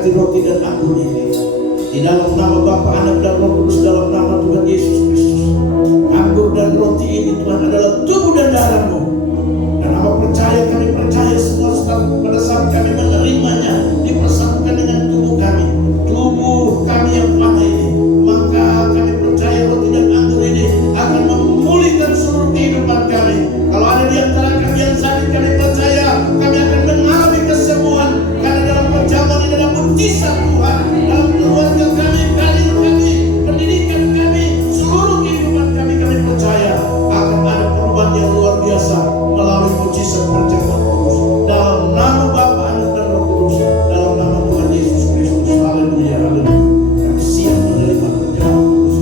Berkati roti dan anggur ini di dalam nama Bapa, Anak dan Roh Kudus, dalam nama Tuhan Yesus Kristus. Anggur dan roti ini Tuhan adalah tubuh dan darah-Mu. Dan apa percaya, kami percaya semua pada saat kami menerimanya dipersatukan dengan tubuh kami yang fana ini. Maka kami percaya roti dan anggur ini akan memulihkan seluruh kehidupan kami. Kalau ada di antara kami yang sakit, kami percaya kami akan mengalami kesembuhan. Karena dalam perjamuan ini dalam mujizat Tuhan, dalam keluarga kami, karir kami, pendidikan kami, seluruh kehidupan kami percaya akan ada perubahan yang luar biasa melalui mujizat perjamuan kudus. Dalam nama Bapa, Anak dan Roh Kudus, dalam nama Tuhan Yesus Kristus. Haleluya, haleluya. Kami siap menerima perjamuan kudus.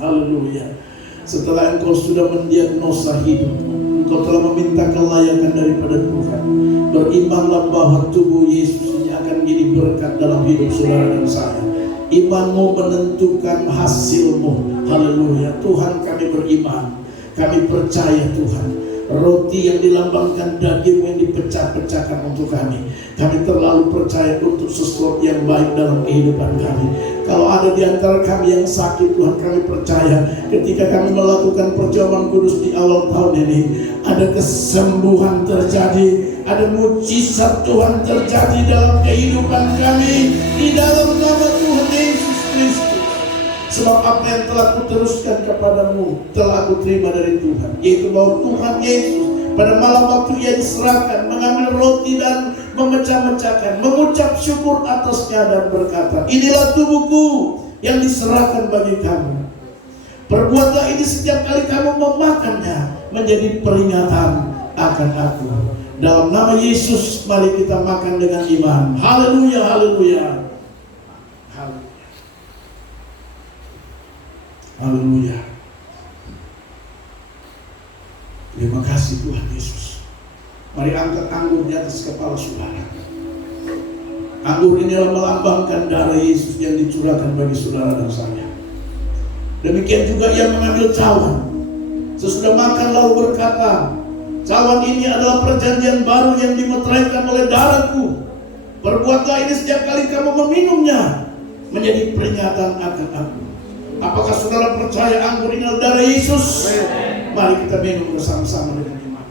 Haleluya. Setelah engkau sudah mendiagnosa hidupmu, engkau telah meminta kelayakan daripada Tuhan, berimanlah bahwa tubuh Yesus ini akan menjadi berkat dalam hidup saudara dan saya. Imanmu menentukan hasilmu. Haleluya. Tuhan, kami beriman, kami percaya Tuhan, roti yang dilambangkan dagingmu yang dipecah-pecahkan untuk kami. Kami terlalu percaya untuk sesuatu yang baik dalam kehidupan kami. Kalau ada di antara kami yang sakit, Tuhan, kami percaya ketika kami melakukan perjamuan kudus di awal tahun ini, ada kesembuhan terjadi, ada mujizat Tuhan terjadi dalam kehidupan kami, di dalam nama Tuhan Yesus Kristus. Sebab apa yang telah kuteruskan kepadamu telah aku terima dari Tuhan, yaitu bahwa Tuhan Yesus pada malam waktu ia diserahkan mengambil roti dan memecah-mecahkan, mengucap syukur atasnya dan berkata, inilah tubuhku yang diserahkan bagi kamu. Perbuatlah ini setiap kali kamu memakannya menjadi peringatan akan aku. Dalam nama Yesus mari kita makan dengan iman. Haleluya, haleluya, haleluya, haleluya. Terima kasih Tuhan Yesus. Mari angkat anggur di atas kepala saudara. Anggur ini adalah melambangkan darah Yesus yang dicurahkan bagi saudara dan saya. Demikian juga ia mengambil cawan. Sesudah makan lalu berkata, cawan ini adalah perjanjian baru yang dimeteraikan oleh darahku. Perbuatlah ini setiap kali kamu meminumnya menjadi peringatan akan aku. Apakah saudara percaya anggur ini adalah darah Yesus? Mari kita minum bersama-sama dengan iman.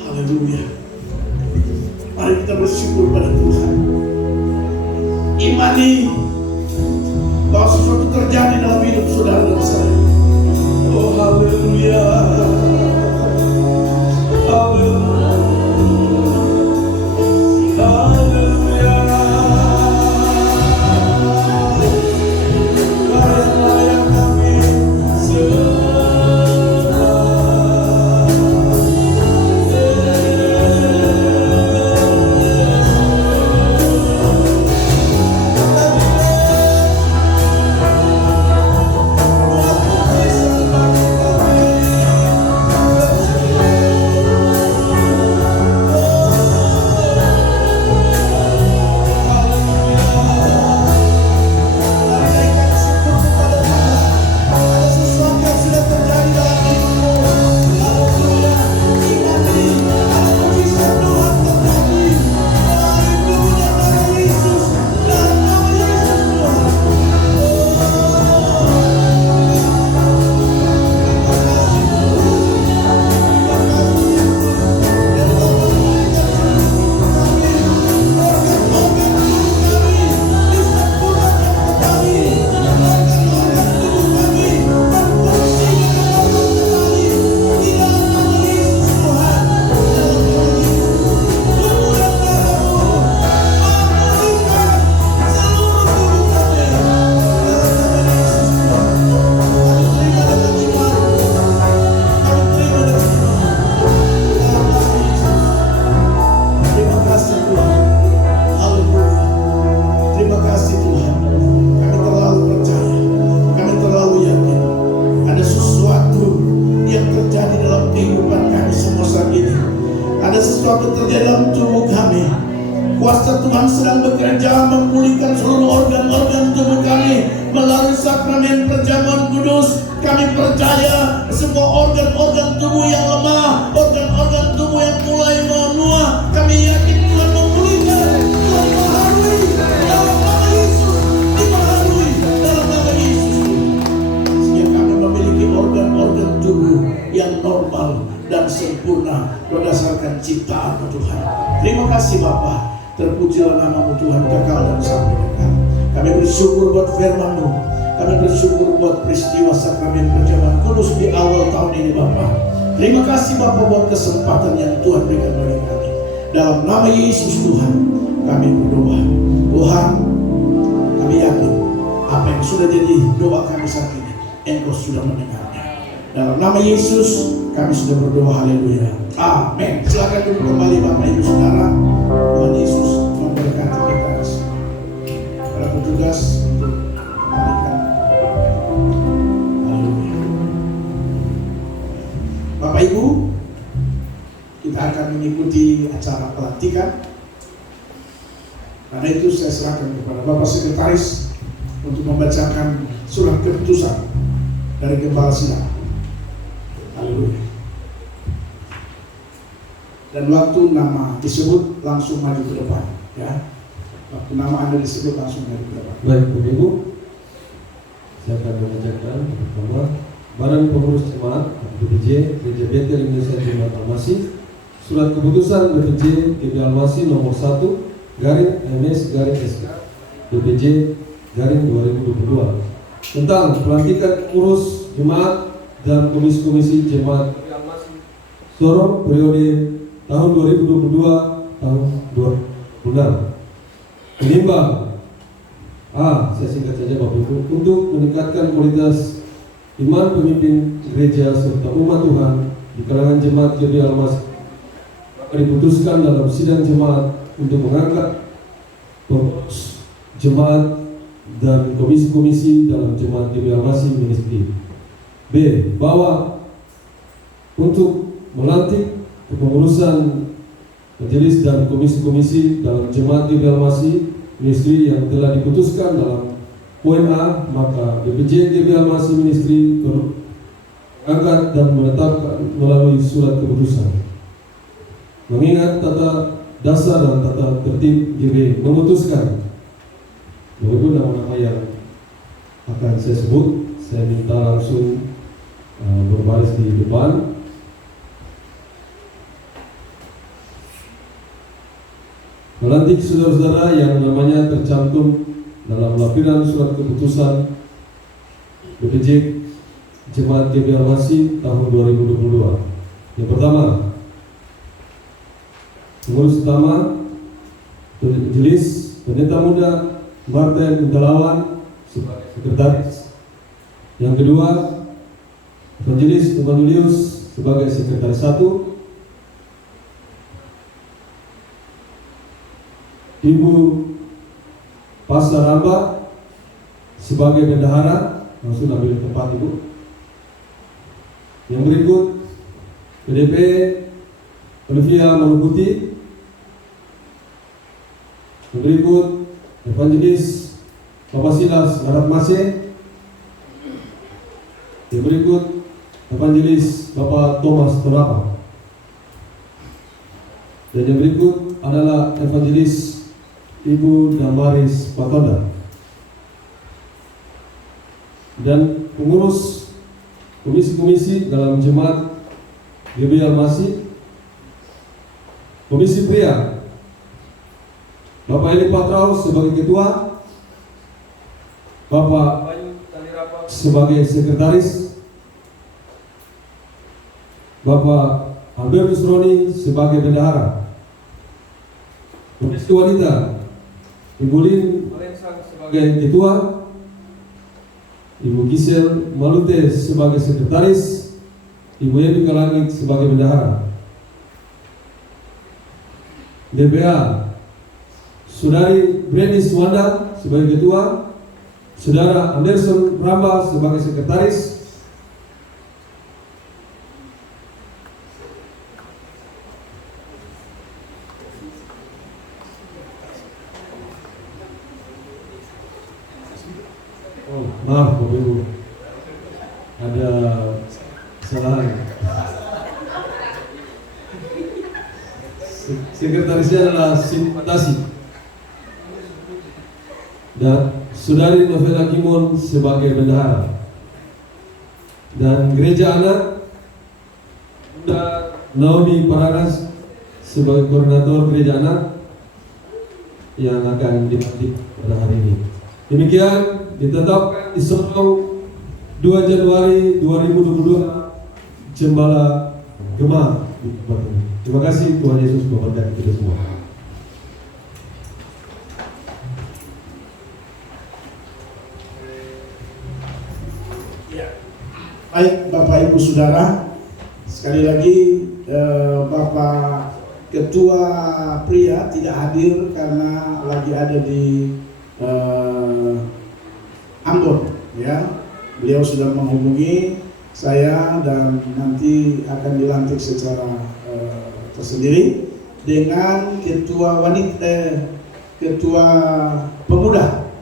Haleluya. Mari kita bersyukur pada Tuhan. Imani bahwa sesuatu terjadi dalam hidup saudara dan saya. Oh haleluya, haleluya, haleluya. Layak kami kesempatan yang Tuhan berikan bagi kami. Dalam nama Yesus Tuhan, kami berdoa. Tuhan, kami yakin apa yang sudah jadi doa kami saat ini, Engkau sudah mendengarnya. Dalam nama Yesus, kami sudah berdoa. Haleluya. Amin. Silakan duduk kembali Bapak Ibu Saudara. Tuhan Yesus memberkati kita. Para petugas untuk kembalikan. Haleluya. Bapak Ibu, kita akan mengikuti acara pelantikan. Karena itu saya serahkan kepada Bapak Sekretaris untuk membacakan surat keputusan dari Gembala Sidang. Haleluya. Dan waktu nama disebut langsung maju ke depan, ya. Waktu nama Anda disebut langsung maju ke depan. Baik, Bapak Ibu, saya akan membacakan pertama Badan Pengurus Jemaat BPJ Gereja Bethel Indonesia Jemaat Al-Masih. Surat keputusan BPJ GB Al-Masih nomor 1 MS-SK BPJ garing 2022 tentang pelantikan pengurus jemaat dan komisi-komisi jemaat Sorong periode tahun 2022 tahun 2026. Menimbang saya singkat saja Bapak Ibu, untuk meningkatkan kualitas iman pemimpin gereja serta umat Tuhan di kalangan jemaat GBI Al-Masih, diputuskan dalam sidang jemaat untuk mengangkat pengurus jemaat dan komisi-komisi dalam jemaat GBI Al-Masih Ministry. B. Bahwa untuk melantik kepengurusan majelis dan komisi-komisi dalam jemaat GBI Al-Masih Ministry yang telah diputuskan dalam poin A, maka BPJ GBI Al-Masih Ministry angkat dan menetapkan melalui surat keputusan. Mengingat tata dasar dan tata tertib GBI memutuskan, menurut nama-nama yang akan saya sebut, saya minta langsung berbaris di depan. Melantik saudara-saudara yang namanya tercantum dalam lampiran surat keputusan BPJ Jemaat GBI Al-Masih tahun 2022. Yang pertama, pengurus utama Majelis Pendeta Muda Martin Intalawan sebagai sekretaris. Yang kedua, Majelis Evangelius sebagai sekretaris 1. Ibu Pastor Ramba sebagai bendahara, langsung ambil tempat Ibu. Yang berikut, PDP Olivia Malubuti. Yang berikut, Evangelis Bapak Silas Larat Mase. Yang berikut, Evangelis Bapak Thomas Torapa. Dan yang berikut adalah Evangelis Ibu Damaris Patonda. Dan pengurus komisi-komisi dalam jemaat GBI Al-Masih, komisi pria Bapak Eli Patraus sebagai ketua, Bapak Bayu Talirapa sebagai sekretaris, Bapak Albertus Roni sebagai bendahara. Komisi wanita Ibu Lin Malensang sebagai ketua, Ibu Gisel Malute sebagai sekretaris, Ibu Yemi Kalangit sebagai bendahara. DPA Saudari Brenis Wanda sebagai ketua, Saudara Anderson Ramba sebagai sekretaris, maaf Bapak Ibu, ada kesalahan. Sekretarisnya adalah Simpatasi dan Saudari Novela Kimon sebagai bendahara. Dan gereja anak Bunda Naomi Paranas sebagai koordinator gereja anak yang akan dilantik pada hari ini. Demikian ditetapkan di Sorong 2 Januari 2022 Cembala Gema. Terima kasih, Tuhan Yesus memberkati kita semua. Baik Bapak Ibu Saudara, sekali lagi Bapak Ketua Pria tidak hadir karena lagi ada di Ambon, ya. Beliau sudah menghubungi saya dan nanti akan dilantik secara tersendiri dengan ketua wanita, ketua pemuda,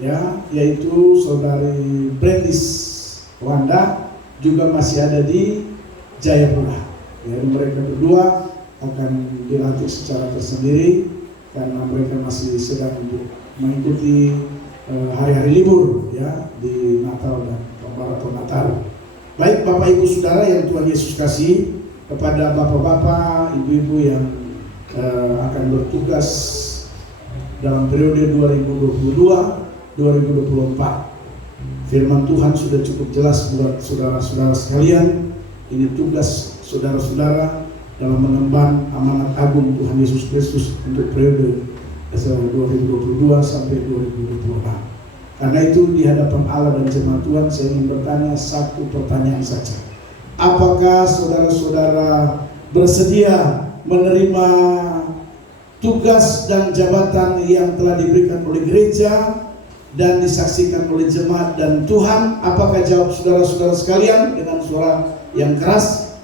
ya, yaitu Saudari Brandis Wanda juga masih ada di Jayapura. Jadi mereka berdua akan dilantik secara tersendiri karena mereka masih sedang untuk mengikuti hari-hari libur, ya, di Natal dan Marathon Natal. Baik Bapak Ibu Saudara yang Tuhan Yesus kasih, kepada bapak-bapak, ibu-ibu yang akan bertugas dalam periode 2022-2024. Firman Tuhan sudah cukup jelas buat saudara-saudara sekalian. Ini tugas saudara-saudara dalam mengemban amanat agung Tuhan Yesus Kristus untuk periode 2022 sampai 2026. Karena itu di hadapan Allah dan jemaat Tuhan saya ingin bertanya satu pertanyaan saja. Apakah saudara-saudara bersedia menerima tugas dan jabatan yang telah diberikan oleh gereja dan disaksikan oleh jemaat dan Tuhan? Apakah jawab saudara-saudara sekalian dengan suara yang keras?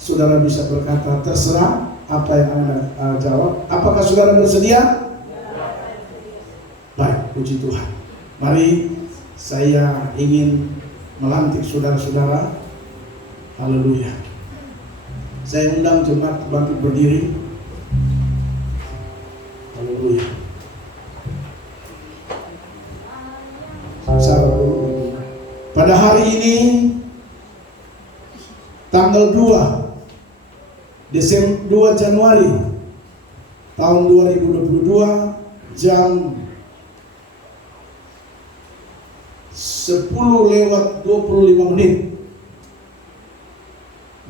Saudara bisa berkata terserah apa yang Anda jawab. Apakah saudara bersedia? Baik, puji Tuhan. Mari saya ingin melantik saudara-saudara. Haleluya. Saya undang jemaat bangkit berdiri. Haleluya. Sabar dulu. Pada hari ini tanggal 2 Januari tahun 2022 jam 10:25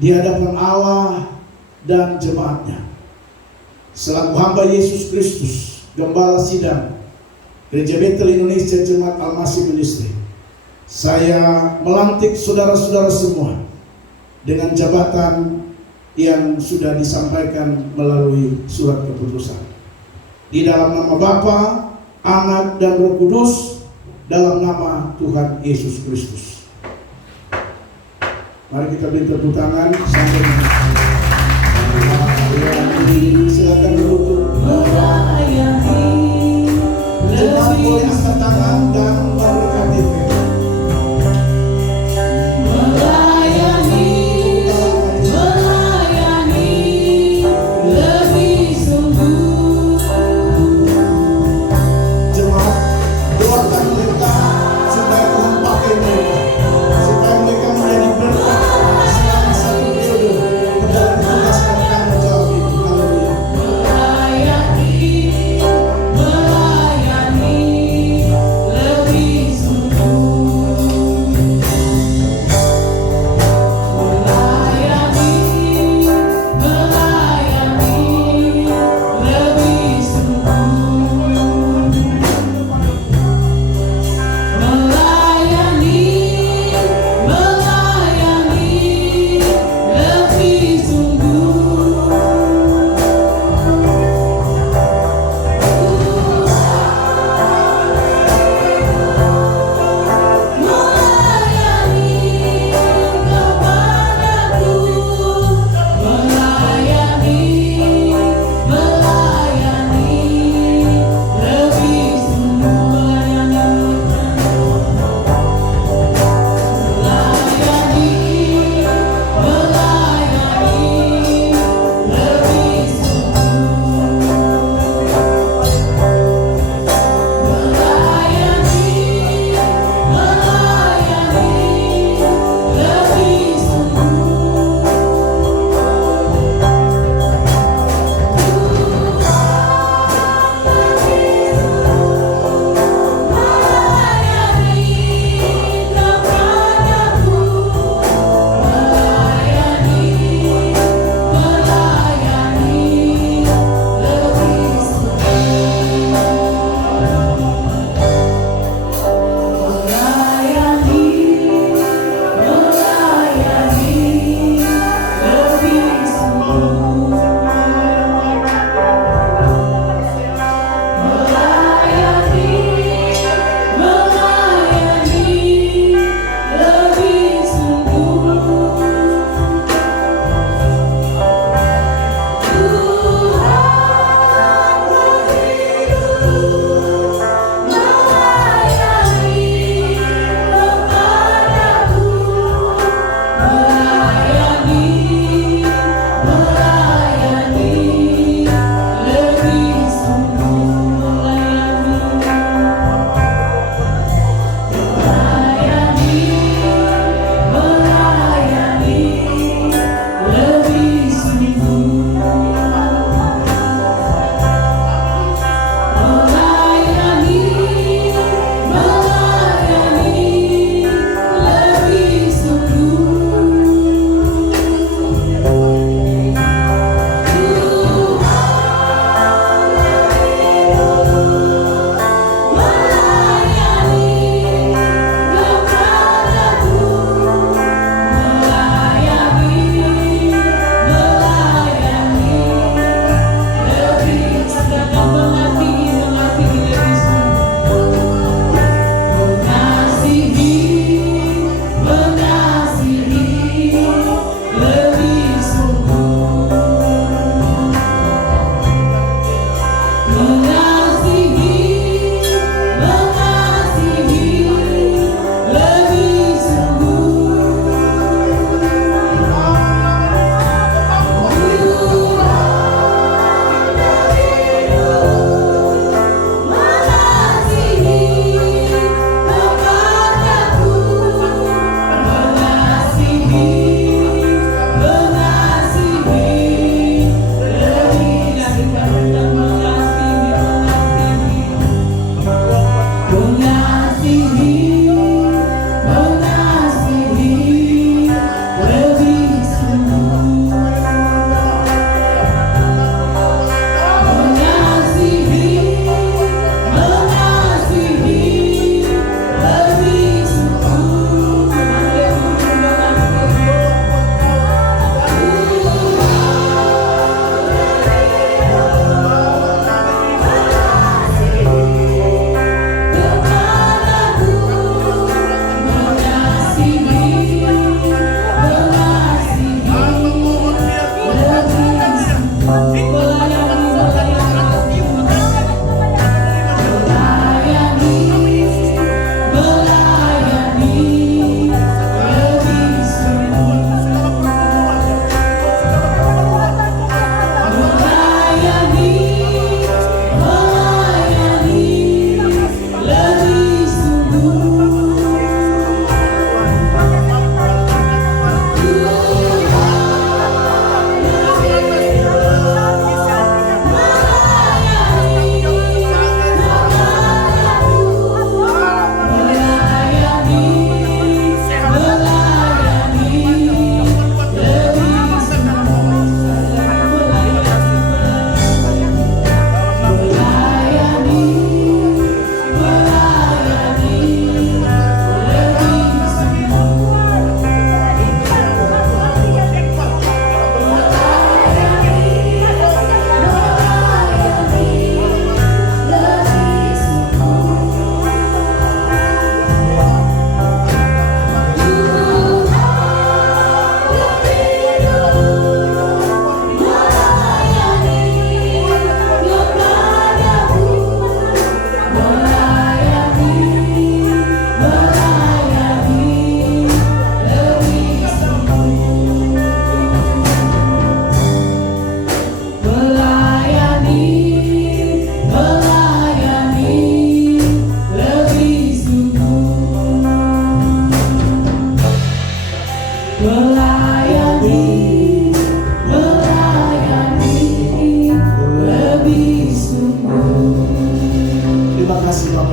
di hadapan Allah dan jemaatnya, selaku hamba Yesus Kristus, Gembala Sidang Gereja Betel Indonesia Jemaat Al-Masih Ministry, saya melantik saudara-saudara semua dengan jabatan yang sudah disampaikan melalui surat keputusan. Di dalam nama Bapa, Anak, dan Roh Kudus, dalam nama Tuhan Yesus Kristus. Mari kita beri tepuk tangan sambil silakan duduk. Jemaat boleh angkat tangan dan memberkati.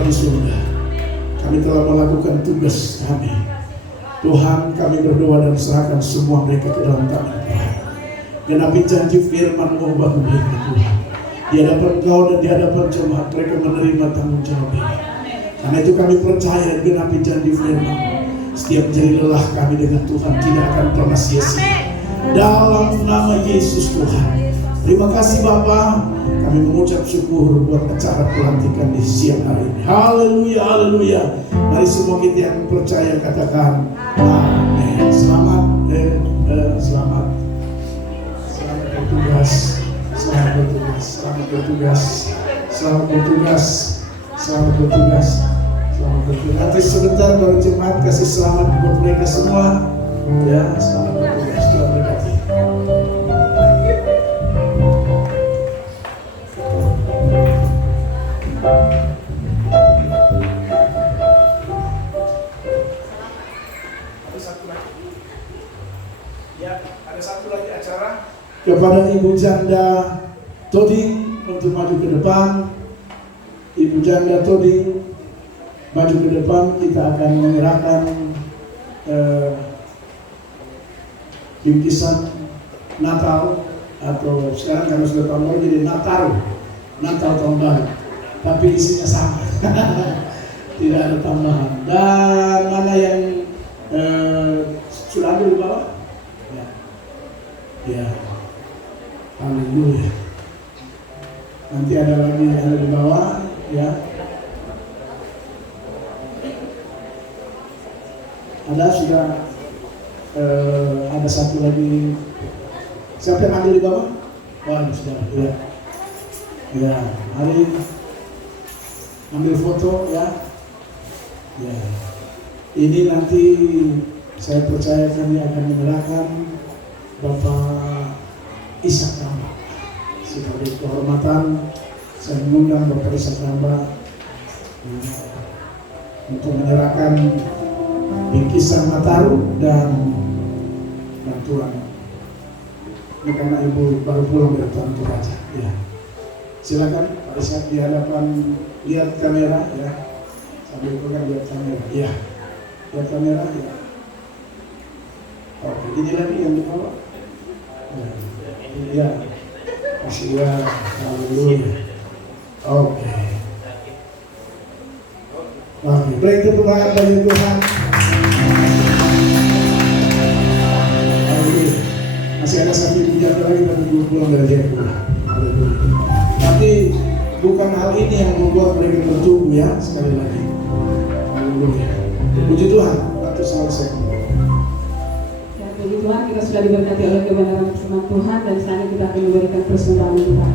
di surga. Kami telah melakukan tugas kami. Tuhan, kami berdoa dan serahkan semua mereka ke dalam tangan Tuhan. Genapi janji firman-Mu bagi mereka Tuhan. Di hadapan Kau dan di hadapan jemaat mereka menerima tanggung jawab ini. Karena itu kami percaya genapi janji firman. Setiap jeri lelah kami dengan Tuhan tidak akan pernah sia-sia. Dalam nama Yesus Tuhan. Terima kasih Bapa. Kami mengucap syukur buat acara pelantikan di siang hari ini. Haleluya, haleluya. Mari semua kita yang percaya katakan amin. Selamat selamat bertugas. Selamat bertugas. Selamat bertugas. Selamat bertugas. Selamat bertugas. Selamat bertugas. Nanti sebentar baru jemaat kasih selamat buat mereka semua. Ya, selamat bertugas. Tuhan berkati. Ada satu lagi acara kepada Ibu Janda Toding untuk maju ke depan. Ibu Janda Toding maju ke depan, kita akan menyerahkan bingkisan Natal, atau sekarang kalau sudah tahun baru jadi Natal tahun baru, tapi isinya sama. Tidak ada tambahan. Dan mana yang sudah ada di bawah? Ya, haleluya. Nanti ada lagi yang ada di bawah, ya. Ada sudah ada satu lagi. Siapa yang ambil di bawah? Wah, ini sudah, ya. Ya, mari ambil foto, ya. Ya, ini nanti saya percaya kami akan menyerahkan Bapak Ishak Ramba. Sebagai kehormatan, saya mengundang Bapak Ishak Ramba untuk menyerahkan bingkisan Nataru dan bantuan. Ini karena Ibu baru pulang dari Tuan Toraja. Ya, silakan Pak Ishak di hadapan, lihat kamera, ya. Sambil pegang lihat kamera, ya. Lihat kamera, ya. Oke, ini lagi yang di bawah. Ya, masih ya, haleluya. Oke. Oke, beri tepuk tangan bagi Tuhan. Haleluya. Masih ada satu bicara lagi tapi belum pulang dari Jepang. Tapi bukan hal ini yang membuat mereka bertumbuh, ya, sekali lagi. Haleluya. Puji Tuhan, atau selesai. Puji Tuhan, kita sudah diberkati oleh kebenaran firman Tuhan, dan selanjutnya kita akan memberikan persembahan kita.